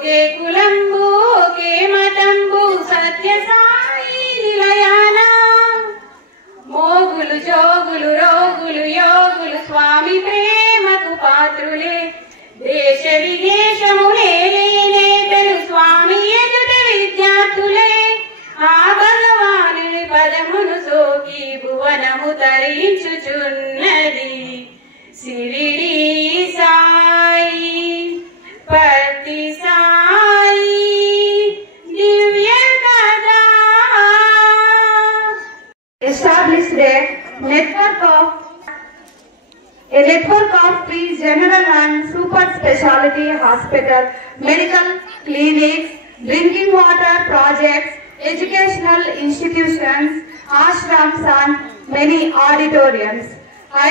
Okay కులంబు okay మతంబు సత్య సాయి నిలయాన మోగులు జోగులు రోగులు యోగులు స్వామి ప్రేమకు పాత్రులే దేశ విదేశములే నేతలు స్వామి ఎదుట విద్యార్థులే ఆ భగవానుని పదమును సోకి భువనము తరించుచున్నది శిరిడి సాయి పతి సాయి దివ్య కదా. Established a network of pre-general and super specialty hospital, medical clinics, drinking water projects, educational institutions, ashrams and many auditoriums. I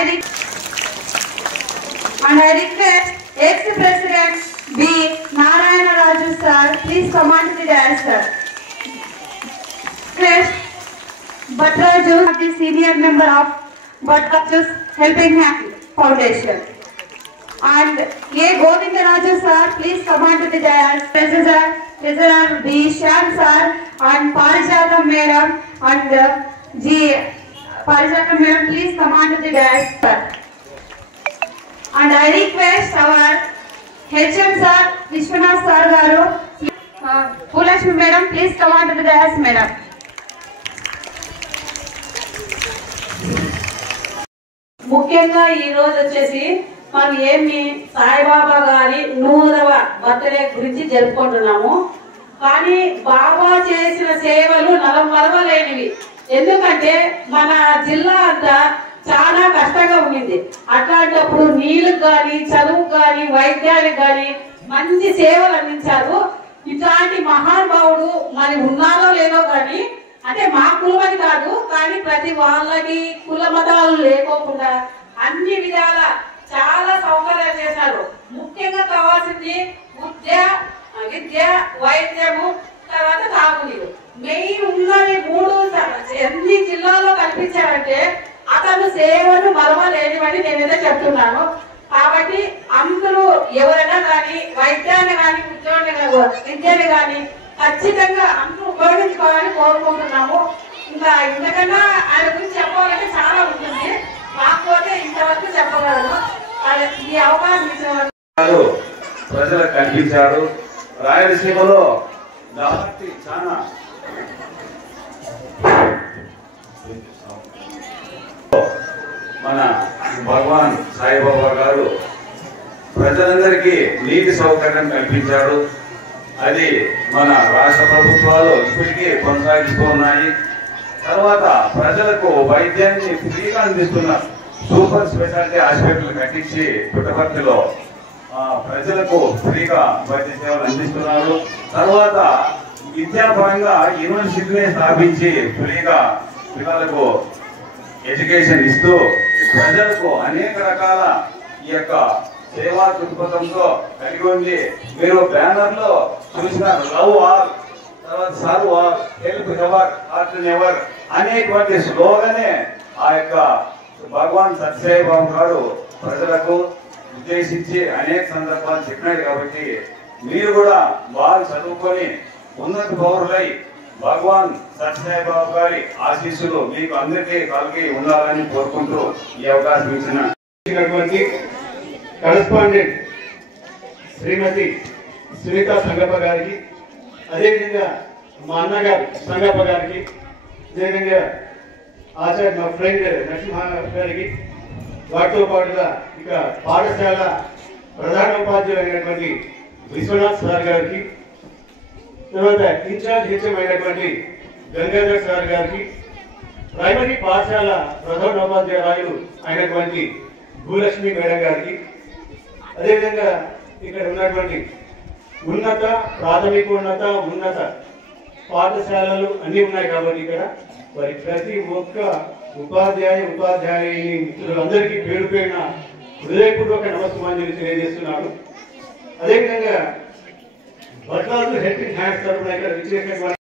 request ex-President B. Narayana Raju sir, please come on to the dais sir. Request Bhatraju, the senior member of Bhatraju's Helping Hand Foundation. And A. Govindaraju sir, please come on to the dais. Treasurer B. Shyam sir and Parijatam madam and G. Parijatam madam, please come on to the dais sir. And I request our HM sir, Vishwanath sir garu, Pulashmi madam, please come on to the dais madam. ముఖ్యంగా ఈ రోజు వచ్చేసి మనం ఏమి సాయిబాబా గారి 100వ birthday గురించి జరుపుకుంటున్నాము. కానీ బాబా చేసిన సేవలు మరవలేనివి. ఎందుకంటే మన జిల్లా అంతా చాలా కష్టంగా ఉండింది. అట్లాంటప్పుడు నీళ్ళకు కానీ చదువుకు కానీ వైద్యానికి కానీ మంచి సేవలు అందించారు. ఇట్లాంటి మహానుభావుడు మరి ఉన్నారో లేదో కానీ, అంటే మా కులమని కాదు కానీ ప్రతి వాళ్ళకి కుల మతాలు లేకోకుండా అన్ని విధాల చాలా సౌకర్యాలు చేశారు. ముఖ్యంగా కావాల్సింది విద్య వైద్యము తర్వాత తాగునీరు. మెయిన్ ఉన్నది 3 ఎన్ని జిల్లాల్లో కల్పించారంటే అతను సేవలు మరవలేనివని నేనైతే చెప్తున్నాను. కాబట్టి అందరూ ఎవరైనా కానీ వైద్యాన్ని కానీ విద్యని కానీ ఖచ్చితంగా అందరూ ఉపయోగించుకోవాలని కోరుకుంటున్నాము. ఇంకా ఇంతకన్నా ఆయన గురించి చెప్పాలంటే చాలా ఉంటుంది, కాకపోతే ఇంతవరకు చెప్పగలను. ఈ అవకాశం ఇచ్చిన ప్రజలకు కల్పించారు. రాయలసీమలో చాలా మన భగవాన్ సాయిబాబా గారు ప్రజలందరికీ నీటి సౌకర్యం కల్పించారు. అది మన రాష్ట్ర ప్రభుత్వాలు ఇప్పటికీ కొనసాగిస్తూ ఉన్నాయి. తర్వాత ప్రజలకు వైద్యాన్ని ఫ్రీగా అందిస్తున్నారు. సూపర్ స్పెషాలిటీ హాస్పిటల్ కట్టించి పుట్టపర్తిలో ప్రజలకు ఫ్రీగా వైద్య సేవలు అందిస్తున్నారు. తర్వాత విద్యాపరంగా యూనివర్సిటీని స్థాపించి ఫ్రీగా పిల్లలకు ఎడ్యుకేషన్ ఇస్తూ ప్రజలకు అనేక రకాల ఈ యొక్క సేవా దృక్పథంతో కలిగి ఉంది. మీరు బ్యానర్ లో చూసిన లవ్ ఆల్, తర్వాత serve all, help ever, heart never అనేటువంటి స్లోగనే ఆ యొక్క భగవాన్ సత్యసాయి బాబు గారు ప్రజలకు ఉద్దేశించి అనేక సందర్భాలు చెప్పినాడు. కాబట్టి మీరు కూడా బాగా చదువుకొని ఉన్నత పౌరులై భగవాన్ సత్యసాయి బాబు గారి ఆశీస్సులు మీకు అందరికీ కలిగి ఉండాలని కోరుకుంటూ ఈ అవకాశం ఇచ్చినటువంటి కరెస్పాండెంట్ శ్రీమతి సునీత సంగప్ప గారికి, అదేవిధంగా మా అన్నగారు సంగప్ప గారికి, అదేవిధంగా ఆచార్య మా ఫ్రెండ్ నరసింహ గారికి, వాటితో పాటుగా ఇక పాఠశాల ప్రధానోపాధ్యాయులు అయినటువంటి విశ్వనాథ్ సార్ గారికి, తర్వాత ఇన్ఛార్జ్ హెచ్ఎం అయినటువంటి గంగాధర్ సార్ గారికి, ప్రైమరీ పాఠశాల ప్రధానోపాధ్యాయులు అయినటువంటి భూలక్ష్మి మేడం గారికి, అదేవిధంగా ఇక్కడ ఉన్నటువంటి ఉన్నత ప్రాథమికోన్నత ఉన్నత పాఠశాలలు అన్నీ ఉన్నాయి. కాబట్టి ఇక్కడ మరి ప్రతి ఒక్క ఉపాధ్యాయుని మిత్రులందరికీ పేరు పేరున హృదయపూర్వక నమస్కారాలు తెలియజేస్తున్నాను. అదేవిధంగా భట్రాజు హెల్పింగ్ హ్యాండ్స్ తరఫున ఇక్కడ విచ్చేసినటువంటి